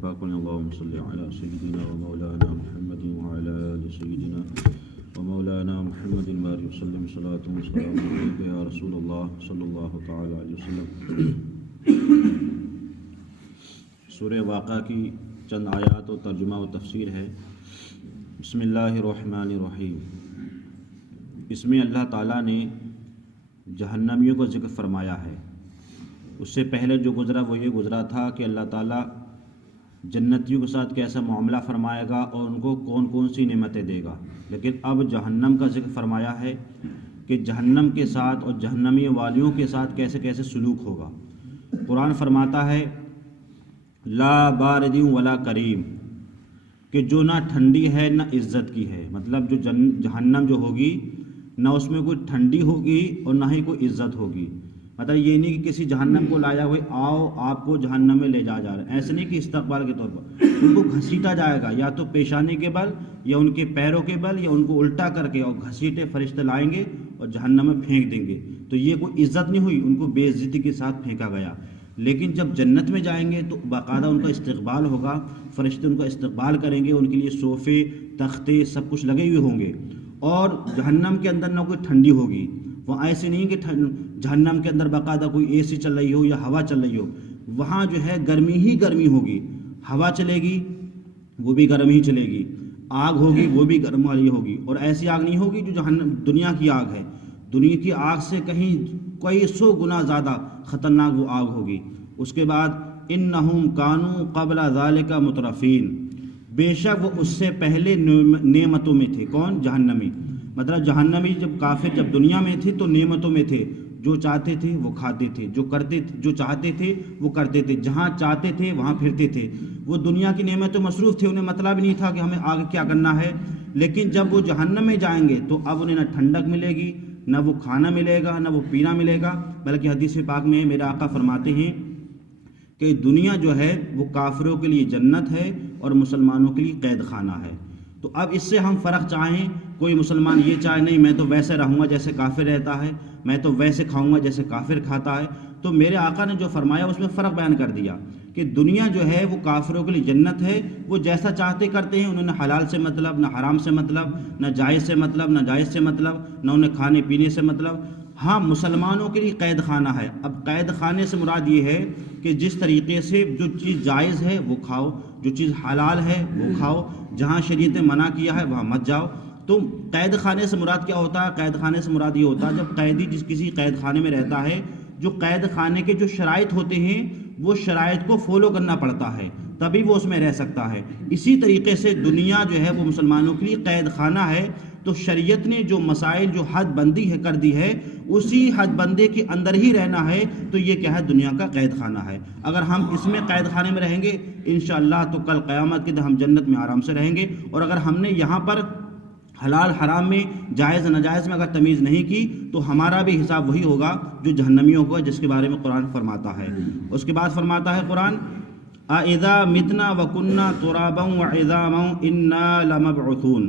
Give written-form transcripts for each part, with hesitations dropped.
پاک پڑھیں اللہم صلی علی سیدنا و مولانا محمد وعلی آل سیدنا و مولانا محمد بارک وسلم صلاۃ و سلام علیک یا رسول اللہ صلی اللہ تعالی علیہ وسلم۔ سورہ واقعہ کی چند آیات و ترجمہ و تفسیر ہے۔ بسم اللہ الرحمن الرحیم۔ اس میں اللہ تعالیٰ نے جہنمیوں کا ذکر فرمایا ہے۔ اس سے پہلے جو گزرا وہ یہ گزرا تھا کہ اللہ تعالیٰ جنتیوں کے ساتھ کیسا معاملہ فرمائے گا اور ان کو کون کون سی نعمتیں دے گا، لیکن اب جہنم کا ذکر فرمایا ہے کہ جہنم کے ساتھ اور جہنمی والیوں کے ساتھ کیسے کیسے سلوک ہوگا۔ قرآن فرماتا ہے لا بارد ولا کریم، کہ جو نہ ٹھنڈی ہے نہ عزت کی ہے، مطلب جو جہنم جو ہوگی نہ اس میں کوئی ٹھنڈی ہوگی اور نہ ہی کوئی عزت ہوگی۔ مطلب یہ نہیں کہ کسی جہنم کو لایا ہوئے آؤ آپ کو جہنم میں لے جا رہے ہیں، ایسے نہیں کہ استقبال کے طور پر ان کو گھسیٹا جائے گا، یا تو پیشانی کے بل یا ان کے پیروں کے بل یا ان کو الٹا کر کے اور گھسیٹے فرشتے لائیں گے اور جہنم میں پھینک دیں گے۔ تو یہ کوئی عزت نہیں ہوئی، ان کو بے عزتی کے ساتھ پھینکا گیا۔ لیکن جب جنت میں جائیں گے تو باقاعدہ ان کا استقبال ہوگا، فرشتے ان کا استقبال کریں گے، ان کے لیے صوفے تختے سب کچھ لگے ہوئے ہوں گے، اور جہنم کے اندر نہ کوئی ٹھنڈی ہوگی۔ وہ ایسے نہیں کہ جہنم کے اندر باقاعدہ کوئی اے سی چل رہی ہو یا ہوا چل رہی ہو، وہاں جو ہے گرمی ہی گرمی ہوگی، ہوا چلے گی وہ بھی گرم ہی چلے گی، آگ ہوگی وہ بھی گرم والی ہوگی، اور ایسی آگ نہیں ہوگی جو جہنم دنیا کی آگ ہے، دنیا کی آگ سے کہیں کئی سو گنا زیادہ خطرناک وہ آگ ہوگی۔ اس کے بعد انہم کانوا قبل ذالک مترفین، بے شک وہ اس سے پہلے نعمتوں میں تھے۔ کون؟ جہنمی۔ مطلب جہنمی جب کافر جب دنیا میں تھے تو نعمتوں میں تھے، جو چاہتے تھے وہ کھاتے تھے، جو چاہتے تھے وہ کرتے تھے، جہاں چاہتے تھے وہاں پھرتے تھے۔ وہ دنیا کی نعمتوں مصروف تھے، انہیں مطلب نہیں تھا کہ ہمیں آگے کیا کرنا ہے۔ لیکن جب وہ جہنم میں جائیں گے تو اب انہیں نہ ٹھنڈک ملے گی، نہ وہ کھانا ملے گا، نہ وہ پینا ملے گا، بلکہ حدیث پاک میں میرے آقا فرماتے ہیں کہ دنیا جو ہے وہ کافروں کے لیے جنت ہے اور مسلمانوں کے لیے قید خانہ ہے۔ تو اب اس سے ہم فرق چاہیں، کوئی مسلمان یہ چاہے نہیں میں تو ویسے رہوں گا جیسے کافر رہتا ہے، میں تو ویسے کھاؤں گا جیسے کافر کھاتا ہے، تو میرے آقا نے جو فرمایا اس میں فرق بیان کر دیا کہ دنیا جو ہے وہ کافروں کے لیے جنت ہے، وہ جیسا چاہتے کرتے ہیں، انہوں نے حلال سے مطلب، نہ حرام سے مطلب، نہ جائز سے مطلب، نہ جائز سے مطلب، نہ انہیں کھانے پینے سے مطلب۔ ہاں مسلمانوں کے لیے قید خانہ ہے۔ اب قید خانے سے مراد یہ ہے کہ جس طریقے سے جو چیز جائز ہے وہ کھاؤ، جو چیز حلال ہے وہ کھاؤ، جہاں شریعت نے منع کیا ہے وہاں مت جاؤ۔ تو قید خانے سے مراد کیا ہوتا ہے؟ قید خانے سے مراد یہ ہوتا ہے جب قیدی کسی قید خانے میں رہتا ہے، جو قید خانے کے جو شرائط ہوتے ہیں وہ شرائط کو فالو کرنا پڑتا ہے، تبھی وہ اس میں رہ سکتا ہے۔ اسی طریقے سے دنیا جو ہے وہ مسلمانوں کے لیے قید خانہ ہے، تو شریعت نے جو مسائل جو حد بندی ہے کر دی ہے اسی حد بندے کے اندر ہی رہنا ہے، تو یہ کیا ہے؟ دنیا کا قید خانہ ہے۔ اگر ہم اس میں قید خانے میں رہیں گے انشاءاللہ تو کل قیامت کے دن ہم جنت میں آرام سے رہیں گے، اور اگر ہم نے یہاں پر حلال حرام میں جائز ناجائز میں اگر تمیز نہیں کی تو ہمارا بھی حساب وہی ہوگا جو جہنمیوں ہوگا، جس کے بارے میں قرآن فرماتا ہے۔ اس کے بعد فرماتا ہے قرآن اَإِذَا مِتْنَا وَكُنَّا تُرَابًا وَعِظَامًا إِنَّا لَمَبْعُثُونَ،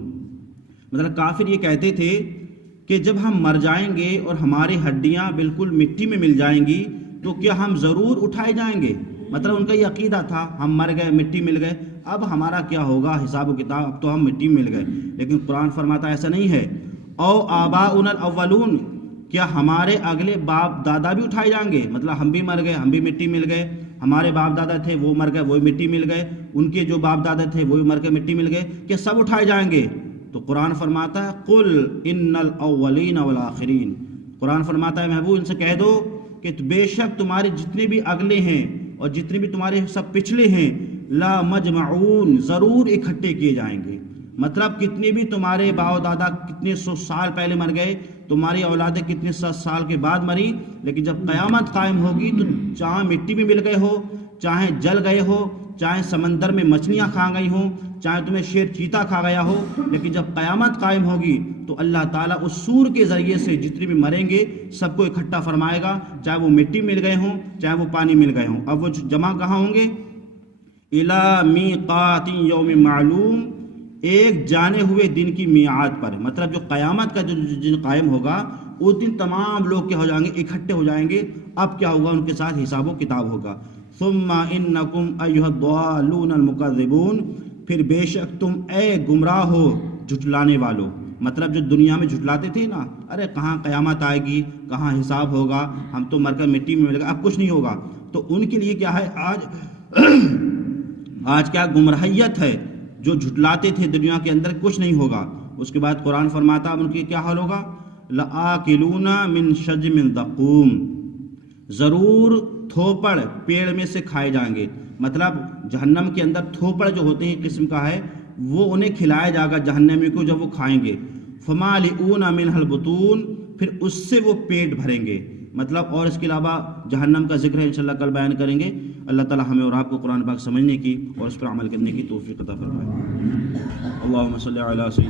مطلب کافر یہ کہتے تھے کہ جب ہم مر جائیں گے اور ہماری ہڈیاں بالکل مٹی میں مل جائیں گی تو کیا ہم ضرور اٹھائے جائیں گے؟ مطلب ان کا یہ عقیدہ تھا ہم مر گئے، مٹی مل گئے، اب ہمارا کیا ہوگا حساب و کتاب، اب تو ہم مٹی میں مل گئے۔ لیکن قرآن فرماتا ایسا نہیں ہے۔ او آباؤنا الاولون، کیا ہمارے اگلے باپ دادا بھی اٹھائے جائیں گے؟ مطلب ہم بھی مر گئے، ہم بھی مٹی مل گئے، ہمارے باپ دادا تھے وہ مر گئے وہ مٹی مل گئے، ان کے جو باپ دادا تھے وہ مر کے مٹی مل گئے، کیا سب اٹھائے جائیں گے؟ تو قرآن فرماتا ہے قل ان الاولین والآخرین، قرآن فرماتا ہے محبوب ان سے کہہ دو کہ بے شک تمہارے جتنے بھی اگلے ہیں اور جتنے بھی تمہارے سب پچھلے ہیں لا مجمعون، ضرور اکٹھے کیے جائیں گے۔ مطلب کتنے بھی تمہارے باپ دادا کتنے سو سال پہلے مر گئے، تمہاری اولادیں کتنے سو سال کے بعد مری، لیکن جب قیامت قائم ہوگی تو چاہے مٹی میں مل گئے ہو، چاہے جل گئے ہو، چاہے سمندر میں مچھلیاں کھا گئی ہوں، چاہے تمہیں شیر چیتا کھا گیا ہو، لیکن جب قیامت قائم ہوگی تو اللہ تعالیٰ اس سور کے ذریعے سے جتنے بھی مریں گے سب کو اکٹھا فرمائے گا، چاہے وہ مٹی مل گئے ہوں چاہے وہ پانی مل گئے ہوں۔ اب وہ جمع کہاں ہوں گے؟ اِلَى مِيقَاتٍ يَوْمٍ معلوم، ایک جانے ہوئے دن کی میعاد پر، مطلب جو قیامت کا جو دن قائم ہوگا اس دن تمام لوگ کیا ہو جائیں گے؟ اکٹھے ہو جائیں گے۔ اب کیا ہوگا؟ ان کے ساتھ حساب و کتاب ہوگا۔ ثم انکم ایھا الضالون المکذبون، پھر بے شک تم اے گمراہ ہو جھٹلانے والو، مطلب جو دنیا میں جھٹلاتے تھے نا، ارے کہاں قیامت آئے گی، کہاں حساب ہوگا، ہم تو مر کر مٹی میں ملے گا، اب کچھ نہیں ہوگا، تو ان کے لیے کیا ہے آج کیا گمراہیت ہے، جو جھٹلاتے تھے دنیا کے اندر کچھ نہیں ہوگا۔ اس کے بعد قرآن فرماتا اب ان کے کیا حال ہوگا، لآکلون من شجر من زقوم، ضرور تھوپڑ پیڑ میں سے کھائے جائیں گے، مطلب جہنم کے اندر تھوپڑ جو ہوتے ہیں ایک قسم کا ہے، وہ انہیں کھلایا جائے گا جہنمی کو جب وہ کھائیں گے، فمالئون منہ البطون، پھر اس سے وہ پیٹ بھریں گے، مطلب اور اس کے علاوہ جہنم کا ذکر ہے انشاءاللہ کل بیان کریں گے۔ اللہ تعالی ہمیں اور آپ کو قرآن پاک سمجھنے کی اور اس پر عمل کرنے کی توفیق عطا فرمائے۔ اللہم صلی علی سیدنا